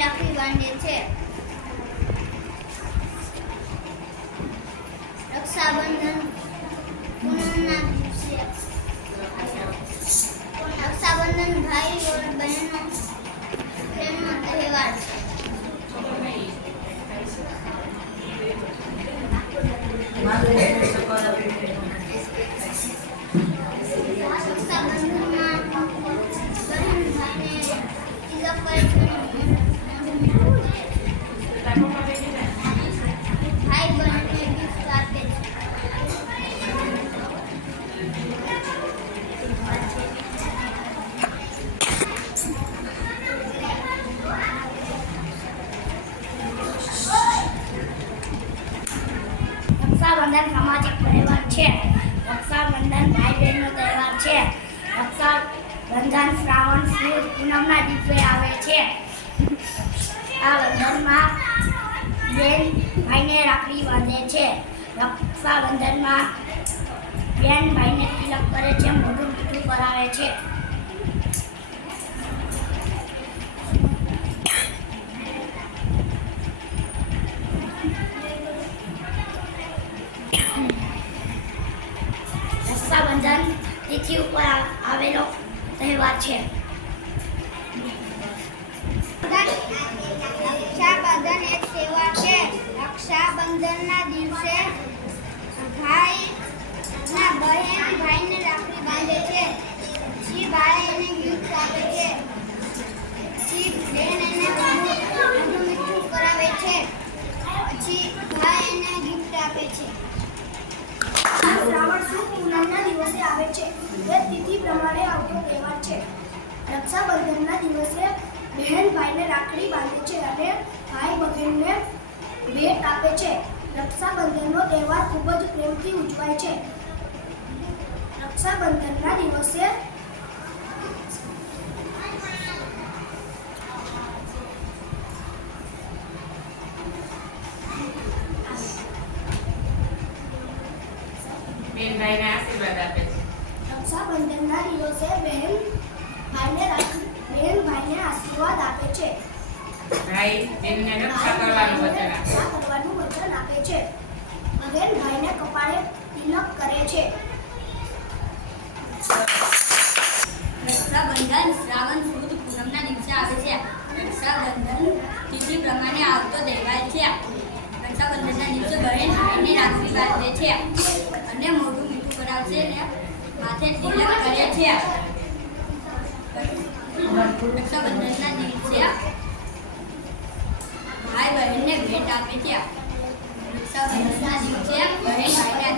રાખડી બાંધે છે. રક્ષાબંધન પૂનમના દિવસે રક્ષાબંધન ભાઈ और બહેનો પ્રેમનો તહેવાર છે. રક્ષાબંધનમાં બહેન ભાઈને તિલક કરે છે. ભાઈ બહેનને ગિફ્ટ આપે છે. રક્ષાબંધન સામાજિક તહેવાર છે. રક્ષાબંધન ભાઈ બહેનનો તહેવાર છે. રક્ષાબંધન શ્રાવણ સુદ પૂનમના દિવસે આવે છે. આ બંધનમાં બેન ભાઈને રાખડી બાંધે છે. રક્ષાબંધનમાં બેન ભાઈને તિલક કરે છે, મોઢું મીઠું કરાવે છે. રક્ષાબંધન તિથિ ઉપર આવેલો તહેવાર છે. રક્ષાબંધન એક તહેવાર છે. રક્ષાબંધનના દિવસે ભાઈના બહેન ભાઈને રાખડી બાંધે છે. પછી ભાઈ એને ગિફ્ટ આપે છે. પછી બેન એને મોઢું મીઠું કરાવે છે. પછી ભાઈ એને ગિફ્ટ આપે છે. શ્રાવણ સુદ પૂનમના દિવસે આવે છે. એ તિથિ પ્રમાણે આવતો તહેવાર છે. રક્ષાબંધનના દિવસે બહેન ભાઈને રાખડી બાંધે છે અને ભાઈ બહેનને ભેટ આપે છે. રક્ષાબંધનનો તહેવાર ખૂબ જ પ્રેમથી ઉજવાય છે. રક્ષાબંધનના દિવસે બેન ભાઈને આશીર્વાદ આપે છે. રક્ષાબંધનના દિવસે બહેન ભાઈને આશીર્વાદ આપે છે. ભાઈ બેનને રક્ષા કરવાનું વચન આપે રક્ષા કરવાનું વચન આપે છે. બહેન ભાઈને કપાળે તિલક કરે છે. રક્ષાબંધન શ્રાવણ સુદ પૂનમના દિવસે આવે છે. રક્ષાબંધન તિથિ પ્રમાણે આવતો તહેવાર છે. રક્ષાબંધનના દિવસે બહેન ભાઈને રાખડી બાંધે છે અને મોઢું મીઠું કરાવશે અને માથે તિલક કરે છે. રક્ષાબંધનના દિવસે ભાઈ બહેનને ભેટ આપે છે. રક્ષાબંધનના દિવસે બહેન ભાઈને